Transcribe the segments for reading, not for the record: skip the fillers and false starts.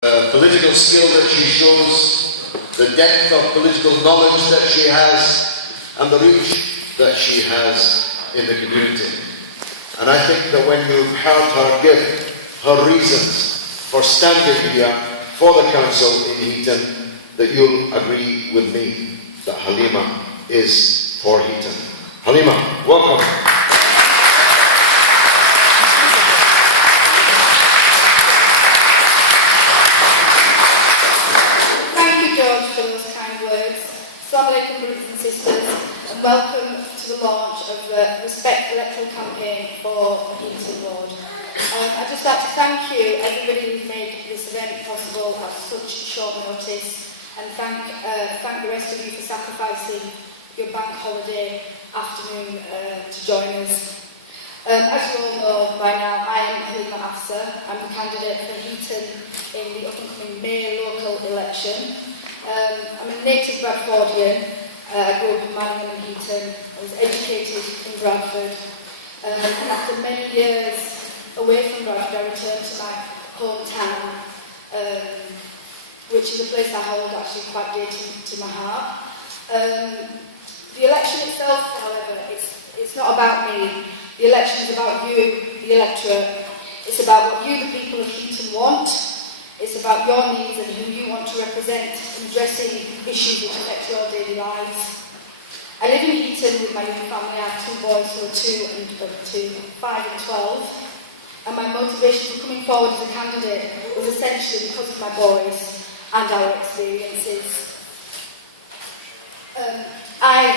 Political skill that she shows, the depth of political knowledge that she has, and the reach that she has in the community. And I think that when you've heard her give her reasons for standing here for the council in Heaton, that you'll agree with me that Halima is for Heaton. Halima, welcome. For those kind words. Assalamu alaikum, brothers and sisters, and welcome to the launch of the Respect electoral campaign for Heaton Ward. I'd just like to thank you, everybody who's made this event possible at such short notice, and thank the rest of you for sacrificing your bank holiday afternoon to join us. As you all know by now, I am Halima Afza. I'm the candidate for Heaton in the up-and-coming May local election. I'm a native Bradfordian. I grew up in Manningham and Heaton. I was educated in Bradford. And after many years away from Bradford, I returned to my hometown, which is a place I hold actually quite dear to my heart. The election itself, however, it's not about me. The election is about you, the electorate. It's about what you, the people of Heaton, want. It's about your needs and who you want to represent in addressing issues which affect your daily lives. I live in Heaton with my young family. I have two boys who are 5 and 12. And my motivation for coming forward as a candidate was essentially because of my boys and our experiences. I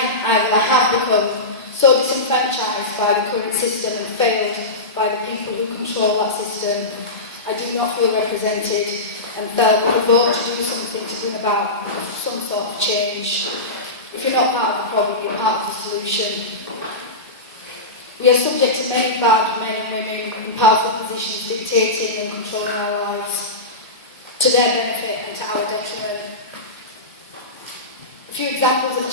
have become so disenfranchised by the current system and failed by the people who control that system. I do not feel represented and felt provoked to do something to bring about some sort of change. If you're not part of the problem, you're part of the solution. We are subject to many bad men and women in powerful positions dictating and controlling our lives to their benefit and to our detriment. A few examples of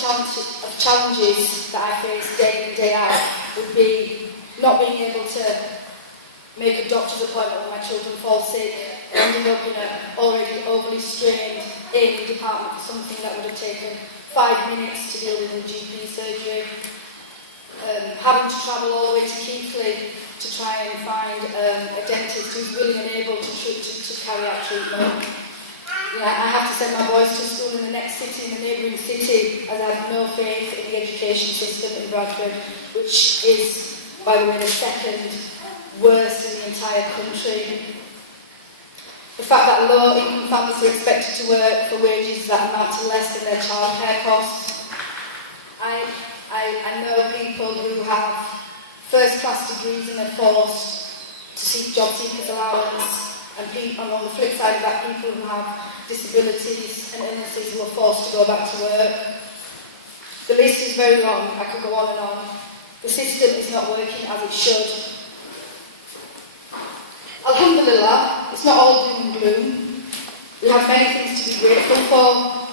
challenges that I face day in, day out would be not being able to make a doctor's appointment when my children fall sick, ending up in an already overly strained A&E department for something that would have taken 5 minutes to deal with a GP surgery, having to travel all the way to Keighley to try and find a dentist who's willing and able to carry out treatment. You know, I have to send my boys to school in the next city, in the neighbouring city, as I have no faith in the education system in Bradford, which is, by the way, the second worst in the entire country. The fact that low-income families are expected to work for wages that amount to less than their childcare costs. I know people who have first-class degrees and are forced to seek job seekers allowance, and on the flip side of that, people who have disabilities and illnesses who are forced to go back to work. The list is very long. I could go on and on. The system is not working as it should. Alhamdulillah, it's not all doom and gloom. We have many things to be grateful for.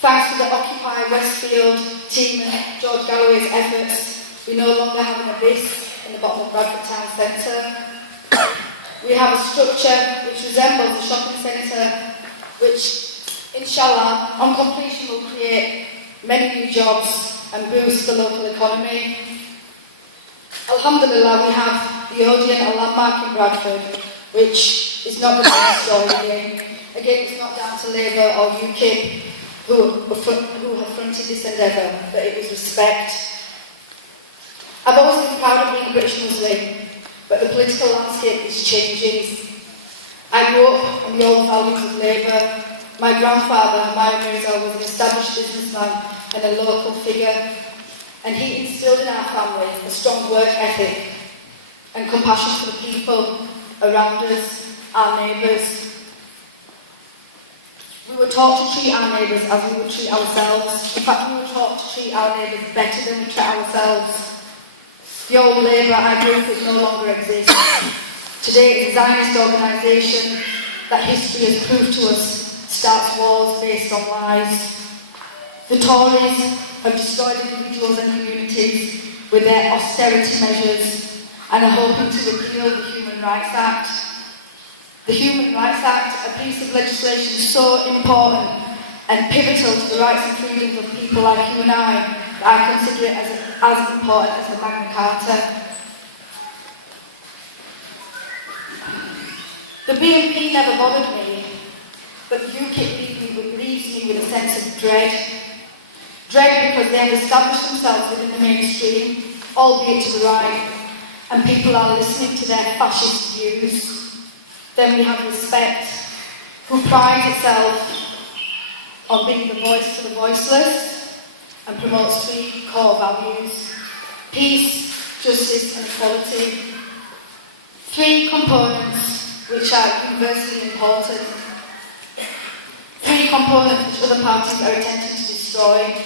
Thanks to the Occupy Westfield team and George Galloway's efforts, we no longer have an abyss in the bottom of Bradford Town Centre. We have a structure which resembles a shopping centre, which, inshallah, on completion will create many new jobs and boost the local economy. Alhamdulillah, we have the Odeon, a landmark in Bradford, which is not the same story again. Again, it's not down to Labour or UKIP who have fronted this endeavour, but it was respect. I've always been proud of being a British Muslim, but the political landscape is changing. I grew up on the old values of Labour. My grandfather, Myron Mirza, was an established businessman and a local figure, and he instilled in our family a strong work ethic and compassion for the people around us, our neighbours. We were taught to treat our neighbours as we would treat ourselves. In fact, we were taught to treat our neighbours better than we treat ourselves. The old Labour I grew up with no longer exists. Today, it's a Zionist organisation that history has proved to us starts wars based on lies. The Tories have destroyed individuals and communities with their austerity measures and are hoping to repeal the Human Rights Act. The Human Rights Act, a piece of legislation so important and pivotal to the rights and freedoms of people like you and I, that I consider it as important as the Magna Carta. The BNP never bothered me, but UKIP leaves me with a sense of dread. Dread because they have established themselves within the mainstream, albeit to the right, and people are listening to their fascist views. Then we have Respect, who prides itself on being the voice for the voiceless and promotes three core values: peace, justice and equality. Three components which are universally important. Three components which other parties are attempting to destroy.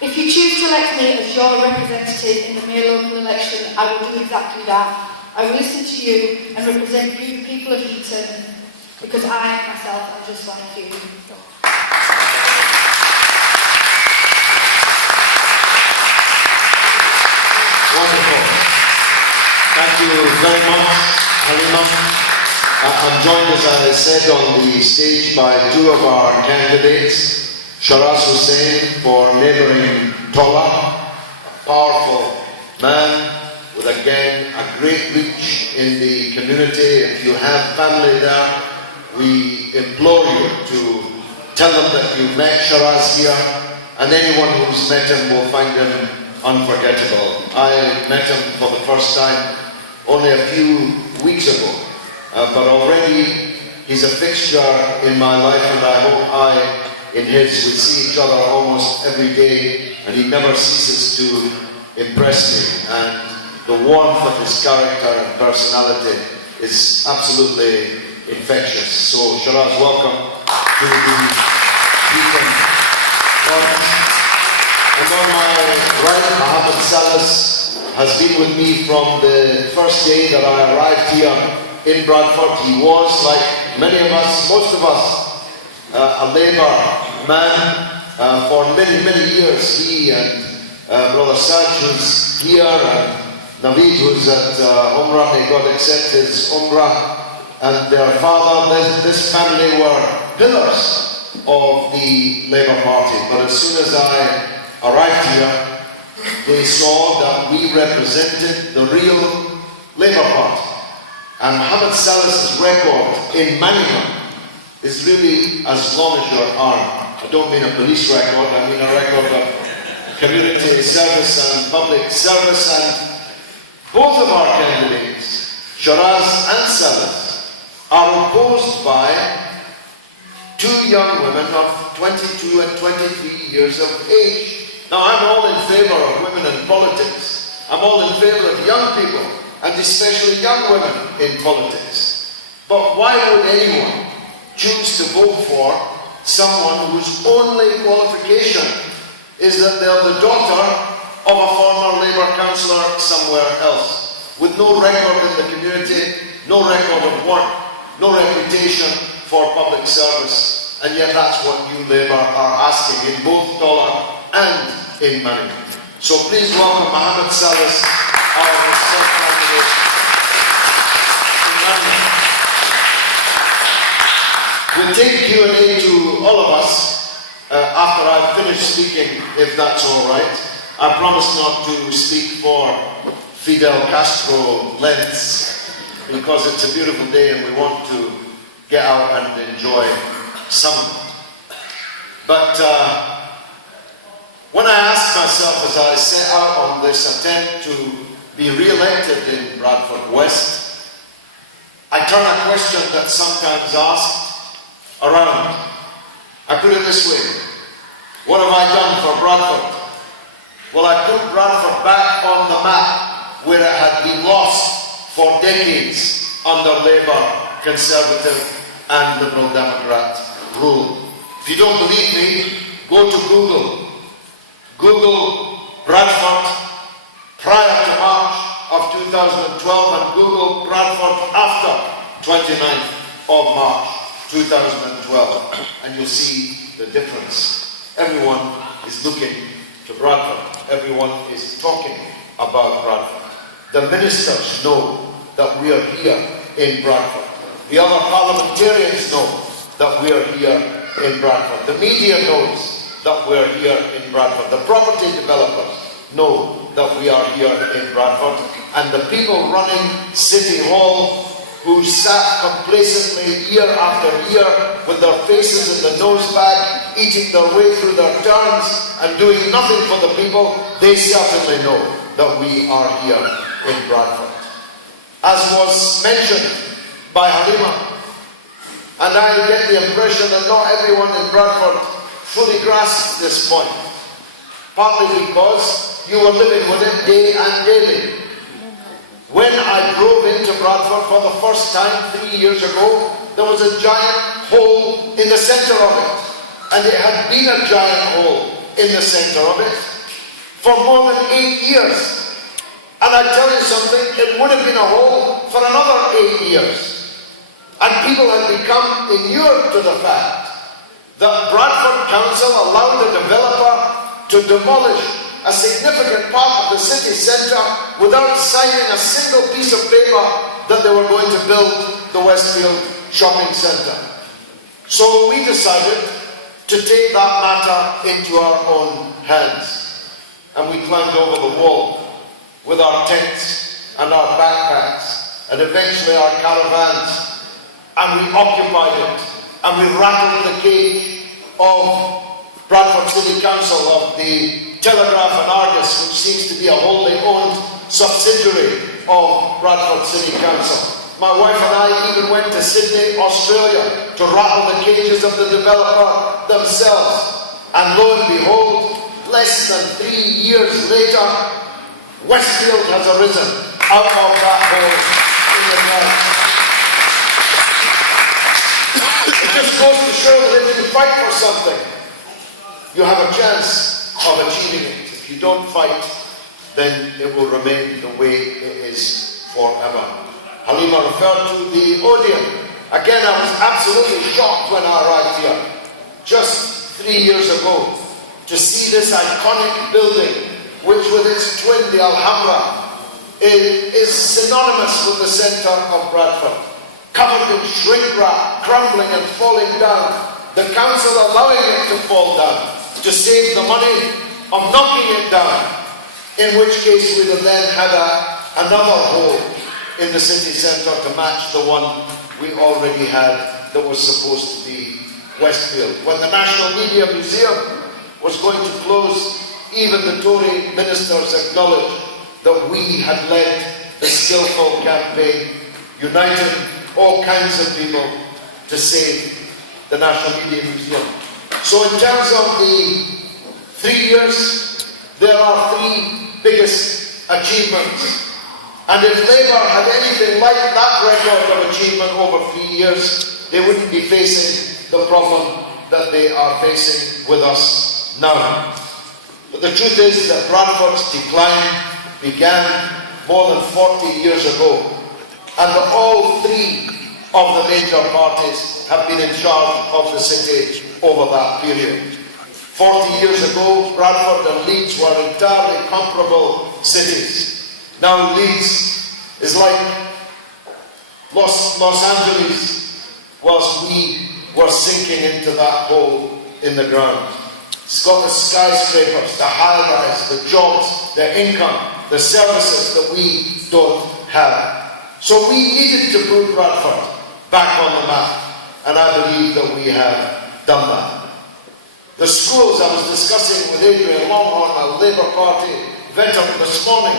If you choose to elect me as your representative in the May local election, I will do exactly that. I will listen to you and represent you, the people of Heaton, because I, myself, am just like you. Wonderful. Thank you very much, Halima. I'm joined, as I said, on the stage by two of our candidates. Shiraz Hussain for neighbouring Tola, a powerful man with, again, a great reach in the community. If you have family there, we implore you to tell them that you met Shiraz here, and anyone who's met him will find him unforgettable. I met him for the first time only a few weeks ago, but already he's a fixture in my life, and I hope I, in his, we see each other almost every day, and he never ceases to impress me. And the warmth of his character and personality is absolutely infectious. So, Shiraz, welcome to the Heaton Lodge. And on my right, Mohammed Salas has been with me from the first day that I arrived here in Bradford. He was, like many of us, most of us, a Labour man for many, many years. He and Brother Saj, who's here, and Naveed, who's at Umrah, may God accept his Umrah, and their father, this family were pillars of the Labour Party. But as soon as I arrived here, they saw that we represented the real Labour Party. And Mohammed Salas's record in Manningham is really as long as your arm. I don't mean a police record, I mean a record of community service and public service. And both of our candidates, Shiraz and Salas, are opposed by two young women of 22 and 23 years of age. Now, I'm all in favour of women in politics. I'm all in favour of young people, and especially young women in politics. But why would anyone choose to vote for someone whose only qualification is that they're the daughter of a former Labour councillor somewhere else, with no record in the community, no record of work, no reputation for public service? And yet that's what you Labour are asking in both Tola and in Manningham. So please welcome Mohammed Salas, our Research candidate in Manningham. We'll take Q&A to all of us after I've finished speaking, if that's all right. I promise not to speak for Fidel Castro lengths, because it's a beautiful day and we want to get out and enjoy summer. But when I asked myself as I set out on this attempt to be re-elected in Bradford West, I turn a question that's sometimes asked around. I put it this way: what have I done for Bradford? Well, I put Bradford back on the map where it had been lost for decades under Labour, Conservative and Liberal Democrat rule. If you don't believe me, go to Google. Google Bradford prior to March of 2012 and Google Bradford after 29th of March 2012, and you'll see the difference. Everyone is looking to Bradford. Everyone is talking about Bradford. The ministers know that we are here in Bradford. The other parliamentarians know that we're here in Bradford. The media knows that we're here in Bradford. The property developers know that we are here in Bradford. And the people running City Hall, who sat complacently year after year with their faces in the nosebag, eating their way through their terms and doing nothing for the people, they certainly know that we are here in Bradford. As was mentioned by Halima, and I get the impression that not everyone in Bradford fully grasps this point, partly because you were living with it day and daily. When I drove into Bradford for the first time 3 years ago, there was a giant hole in the centre of it. And it had been a giant hole in the centre of it for more than 8 years. And I tell you something, it would have been a hole for another 8 years. And people had become inured to the fact that Bradford Council allowed the developer to demolish a significant part of the city centre without signing a single piece of paper that they were going to build the Westfield shopping centre. So we decided to take that matter into our own hands. And we climbed over the wall with our tents and our backpacks and eventually our caravans, and we occupied it, and we rattled the cage of Bradford City Council, of the Telegraph and Argus, which seems to be a wholly owned subsidiary of Bradford City Council. My wife and I even went to Sydney, Australia, to rattle the cages of the developer themselves. And lo and behold, less than 3 years later, Westfield has arisen out of that hole in the ground. It just goes to show that if you fight for something, you have a chance of achieving it. If you don't fight, then it will remain the way it is forever. Halima referred to the Odeon. Again, I was absolutely shocked when I arrived here, just 3 years ago, to see this iconic building, which with its twin, the Alhambra, is synonymous with the centre of Bradford, covered in shrink wrap, crumbling and falling down. The council allowing it to fall down to save the money of knocking it down, in which case we would have then had another hole in the city centre to match the one we already had that was supposed to be Westfield. When the National Media Museum was going to close, even the Tory ministers acknowledged that we had led the skillful campaign, uniting all kinds of people to save the National Media Museum. So in terms of the 3 years, there are 3 biggest achievements. And if Labour had anything like that record of achievement over 3 years, they wouldn't be facing the problem that they are facing with us now. But the truth is that Bradford's decline began more than 40 years ago, and that all 3 of the major parties have been in charge of the city over that period. 40 years ago, Bradford and Leeds were entirely comparable cities. Now Leeds is like Los Angeles was we were sinking into that hole in the ground. It's got the skyscrapers, the high-rise, the jobs, the income, the services that we don't have. So we needed to put Bradford back on the map, and I believe that we have done that. The schools, I was discussing with Adrian Longhorn, a Labour Party veteran this morning.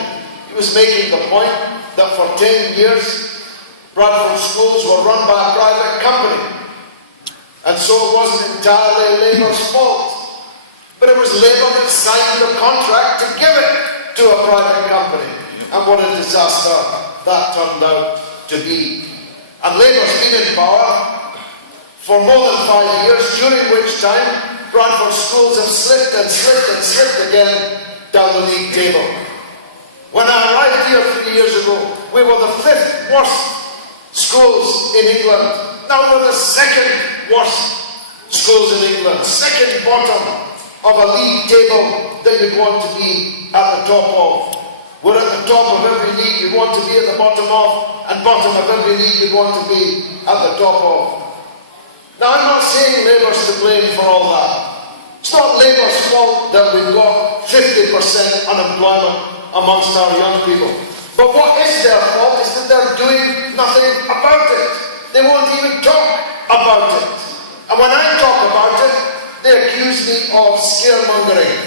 He was making the point that for 10 years, Bradford schools were run by a private company. And so it wasn't entirely Labour's fault. But it was Labour that signed the contract to give it to a private company. And what a disaster that turned out to be. And Labour's been in power for more than 5 years, during which time Bradford schools have slipped and slipped and slipped again down the league table. When I arrived here 3 years ago, we were the 5th worst schools in England. Now we're the 2nd worst schools in England, 2nd bottom of a league table that you'd want to be at the top of. We're at the top of every league you want to be at the bottom of, and bottom of every league you want to be at the top of. Now, I'm not saying Labour's to blame for all that. It's not Labour's fault that we've got 50% unemployment amongst our young people. But what is their fault is that they're doing nothing about it. They won't even talk about it. And when I talk about it, they accuse me of scaremongering.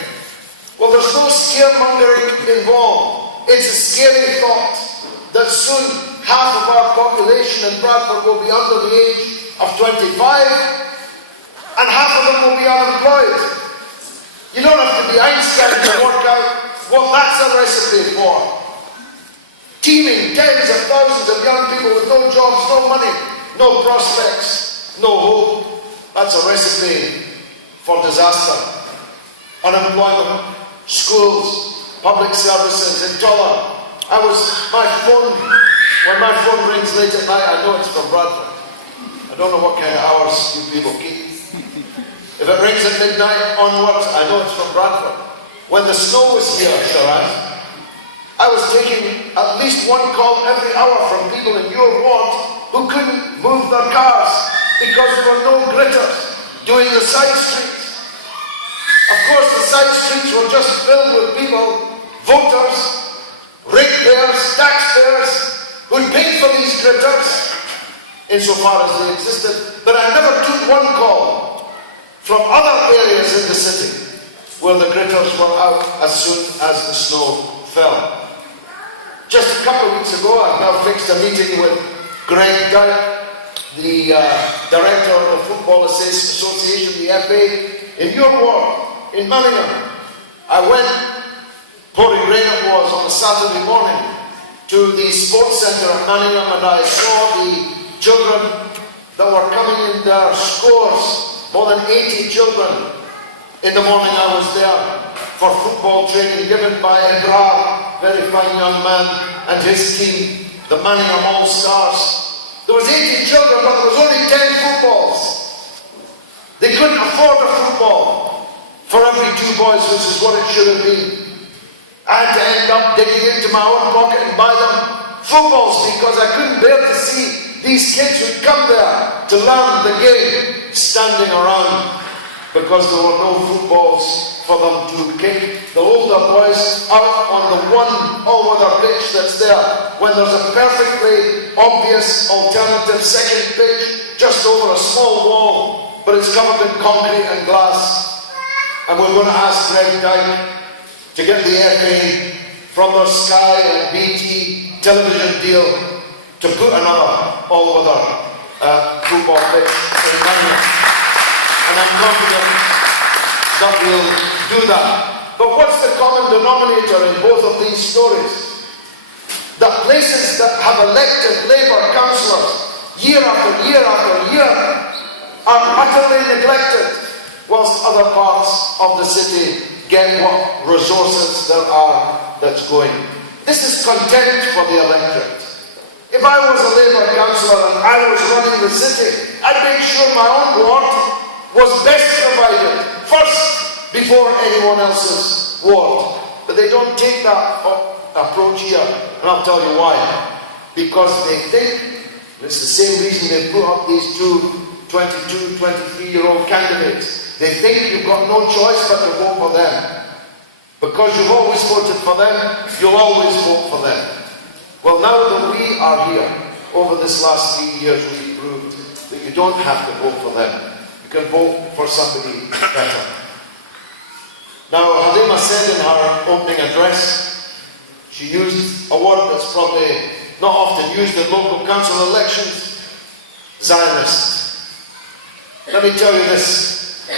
Well, there's no scaremongering involved. It's a scary thought that soon half of our population in Bradford will be under the age of 25 and half of them will be unemployed. You don't have to be Einstein to work out what that's a recipe for. Teeming tens of thousands of young people with no jobs, no money, no prospects, no hope. That's a recipe for disaster. Unemployment, schools, public services, intolerance. When my phone rings late at night, I know it's from Bradford. I don't know what kind of hours you people keep. If it rings at midnight onwards, I know it's from Bradford. When the snow was here, Shiraz, I was taking at least one call every hour from people in your ward who couldn't move their cars because there were no gritters doing the side streets. Of course, the side streets were just filled with people, voters, ratepayers, taxpayers, who'd paid for these gritters, insofar as they existed. But I never took one call from other areas in the city where the gritters were out as soon as the snow fell. Just a couple of weeks ago, I've now fixed a meeting with Greg Dyke, the director of the Football Association, the FA, in your ward, in Manningham. I went, pouring rain it was on a Saturday morning, to the sports centre at Manningham, and I saw the children that were coming in their scores, more than 80 children. In the morning I was there for football training given by Ebrar, very fine young man, and his team, the Manningham All-Stars. There was 80 children, but there was only 10 footballs. They couldn't afford a football for every 2 boys, which is what it should have been. I had to end up digging into my own pocket and buy them footballs because I couldn't bear to see these kids who'd come there to learn the game standing around because there were no footballs for them to kick. The older boys out on the one all-weather pitch that's there, when there's a perfectly obvious alternative second pitch just over a small wall, but it's covered in concrete and glass. And we're going to ask Greg Dyke to get the FA from their Sky and BT television deal to put another all-weather football pitch in London. And I'm confident that we'll do that. But what's the common denominator in both of these stories? That places that have elected Labour councillors year after year after year are utterly neglected, whilst other parts of the city get what resources there are that's going. This is contempt for the electorate. If I was a Labour councillor and I was running the city, I'd make sure my own ward was best provided first before anyone else's ward. But they don't take that approach here, and I'll tell you why. Because they think, and it's the same reason they put up these two 22, 23-year-old candidates. They think you've got no choice but to vote for them. Because you've always voted for them, you'll always vote for them. Well, now that we are here, over this last 3 years, we've proved that you don't have to vote for them. You can vote for somebody better. Now, Halima said in her opening address, she used a word that's probably not often used in local council elections, Zionist. Let me tell you this.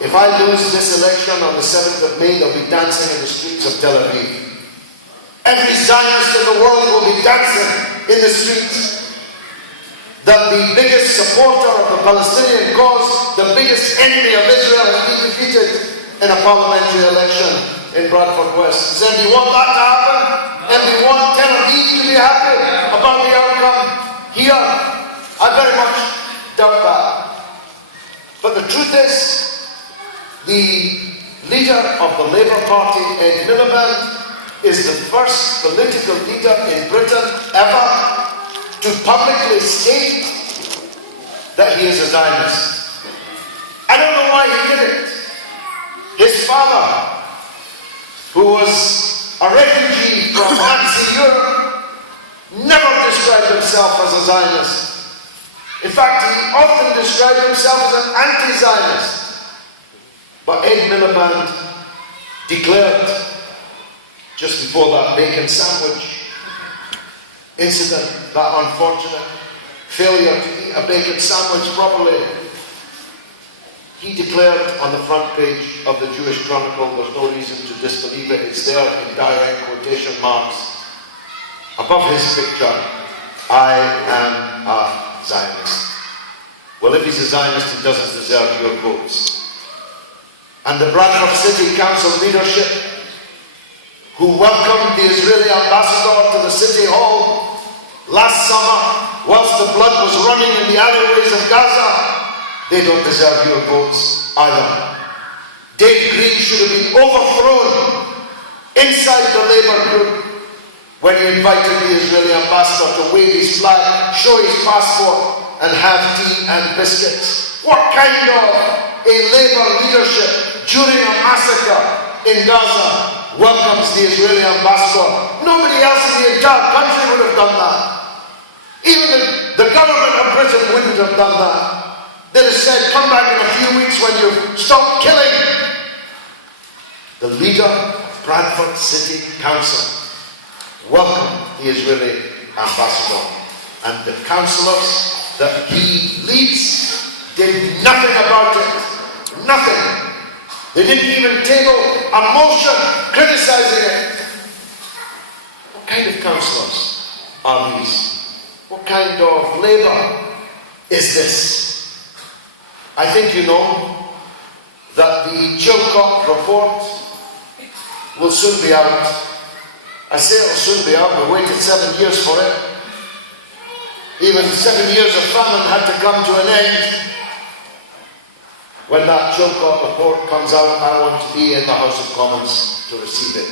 If I lose this election on the 7th of May, they'll be dancing in the streets of Tel Aviv. Every Zionist in the world will be dancing in the streets. That the biggest supporter of the Palestinian cause, the biggest enemy of Israel, has been defeated in a parliamentary election in Bradford West. Does anybody want that to happen? Anybody want Tel Aviv to be happy about the outcome here? I very much doubt that. But the truth is, the leader of the Labour Party, Ed Miliband, is the first political leader in Britain ever to publicly state that he is a Zionist. I don't know why he did it. His father, who was a refugee from Nazi Europe, never described himself as a Zionist. In fact, he often described himself as an anti-Zionist. But Ed Miliband declared, just before that bacon sandwich incident, that unfortunate failure to eat a bacon sandwich properly, he declared on the front page of the Jewish Chronicle, there's no reason to disbelieve it, it's there in direct quotation marks, above his picture, I am a Zionist. Well, if he's a Zionist, he doesn't deserve your votes. And the Bradford City Council leadership, who welcomed the Israeli ambassador to the City Hall last summer, whilst the blood was running in the alleyways of Gaza, they don't deserve your votes either. Dave Green should have been overthrown inside the Labour group when he invited the Israeli ambassador to wave his flag, show his passport, and have tea and biscuits. What kind of a Labour leadership during a massacre in Gaza welcomes the Israeli ambassador? Nobody else in the entire country would have done that. Even the government of Britain wouldn't have done that. They'd have said, come back in a few weeks when you've stopped killing. The leader of Bradford City Council welcomed the Israeli ambassador, and the councillors that he leads did nothing about it. Nothing. They didn't even table a motion criticising it. What kind of councillors are these? What kind of Labour is this? I think you know that the Chilcot report will soon be out. I say it will soon be out. We waited 7 years for it. Even 7 years of famine had to come to an end. When that Chilcot report comes out, I want to be in the House of Commons to receive it.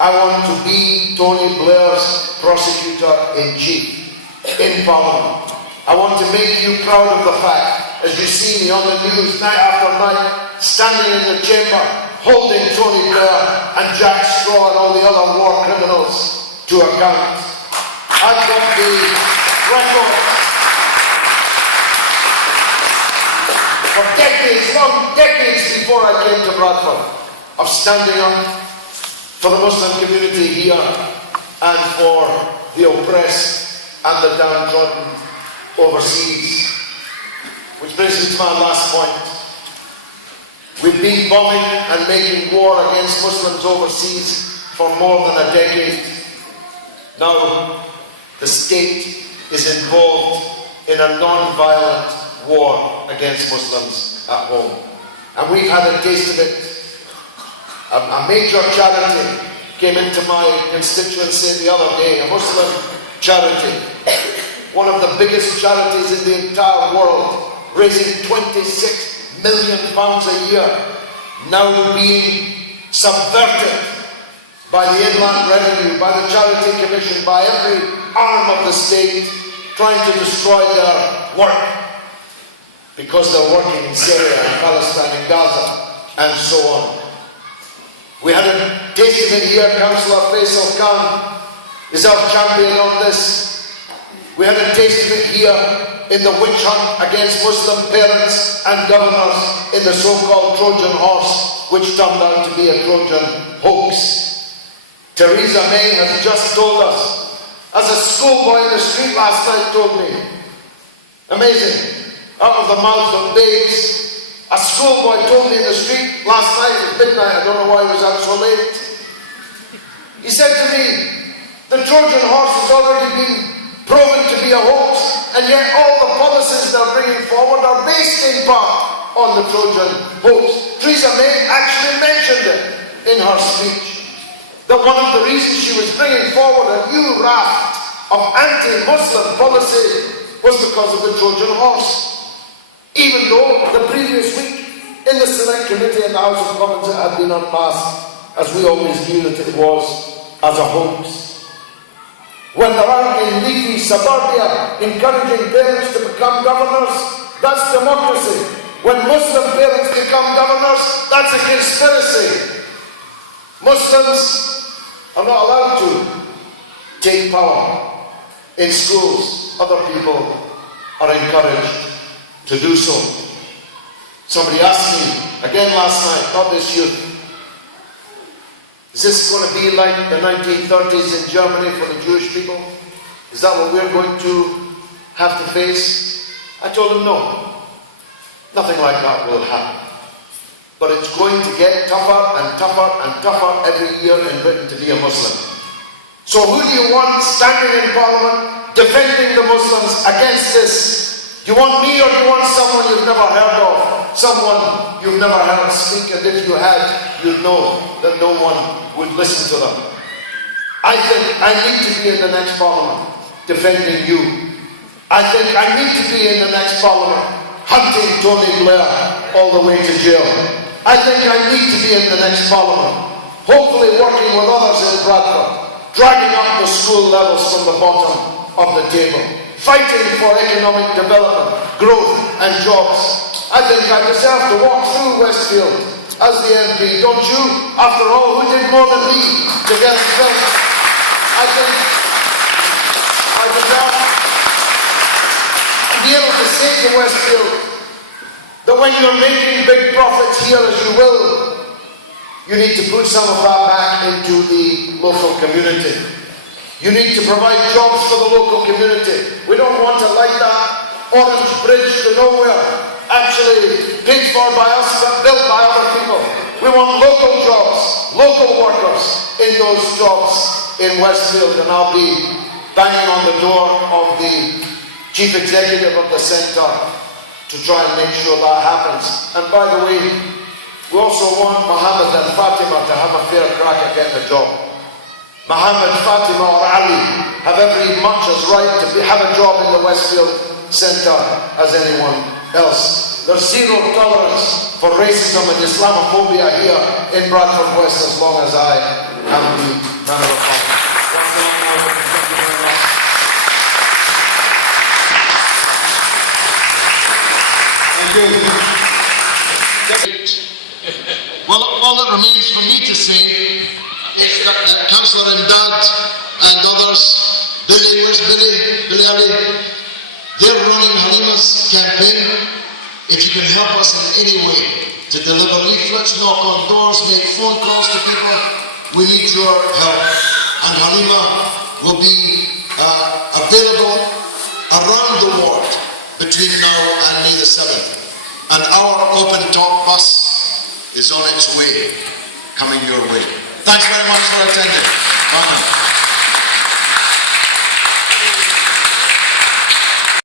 I want to be Tony Blair's prosecutor-in-chief in Parliament. I want to make you proud of the fact, as you see me on the news night after night, standing in the chamber, holding Tony Blair and Jack Straw and all the other war criminals to account. I've got the record for decades, long decades before I came to Bradford, of standing up for the Muslim community here and for the oppressed and the downtrodden overseas. Which brings me to my last point. We've been bombing and making war against Muslims overseas for more than a decade. Now the state is involved in a non-violent war against Muslims at home. And we've had a taste of it. A major charity came into my constituency the other day, a Muslim charity. One of the biggest charities in the entire world, raising £26 million a year, now being subverted by the Inland Revenue, by the Charity Commission, by every arm of the state, trying to destroy their work because they're working in Syria and Palestine and Gaza and so on. We had a taste of it here. Councillor Faisal Khan is our champion on this. We had a taste of it here in the witch hunt against Muslim parents and governors in the so-called Trojan horse, which turned out to be a Trojan hoax. Theresa May has just told us, as a schoolboy in the street last night told me, amazing, out of the mouths of babes, a schoolboy told me in the street last night, it was midnight, I don't know why he was out so late. He said to me, the Trojan horse has already been proven to be a hoax, and yet all the policies they're bringing forward are based in part on the Trojan hoax. Theresa May actually mentioned it in her speech, that one of the reasons she was bringing forward a new raft of anti-Muslim policy was because of the Trojan horse. Even though the previous week In the Select Committee in the House of Commons it had been unmasked, as we always knew that it was, as a hoax. When they're out in leafy suburbia encouraging parents to become governors, that's democracy. When Muslim parents become governors, that's a conspiracy. Muslims are not allowed to take power in schools. Other people are encouraged to do so. Somebody asked me again last night, not this youth, is this going to be like the 1930s in Germany for the Jewish people? Is that what we're going to have to face? I told him no. Nothing like that will happen. But it's going to get tougher and tougher and tougher every year in Britain to be a Muslim. So who do you want standing in Parliament defending the Muslims against this? Do you want me or do you want someone you've never heard of? Someone you've never heard speak, and if you had, you'd know that no one would listen to them. I think I need to be in the next Parliament defending you. I think I need to be in the next Parliament hunting Tony Blair all the way to jail. I think I need to be in the next Parliament, hopefully working with others in Bradford, dragging up the school levels from the bottom of the table, fighting for economic development, growth and jobs. I think I deserve to walk through Westfield as the MP, don't you? After all, who did more than me to get it built? I think I deserve to be able to say to Westfield that when you're making big profits here, as you will, you need to put some of that back into the local community. You need to provide jobs for the local community. We don't want it like that orange bridge to nowhere, actually paid for by us but built by other people. We want local jobs, local workers in those jobs in Westfield, and I'll be banging on the door of the Chief Executive of the Centre to try and make sure that happens. And by the way, we also want Mohammed and Fatima to have a fair crack at getting a job. Mohammed, Fatima or Ali have every much as right to have a job in the Westfield Centre as anyone else. There's zero tolerance for racism and Islamophobia here in Bradford West as long as I am the member of Parliament. Well, all that remains for me to say is that Councillor Imdad and others, Billy, where's Billy? Billy Ali, they're running Halima's campaign. If you can help us in any way to deliver leaflets, knock on doors, make phone calls to people, we need your help. And Halima will be available around the ward between now and May the 7th. And our open talk bus is on its way, coming your way. Thanks very much for attending. Bye now.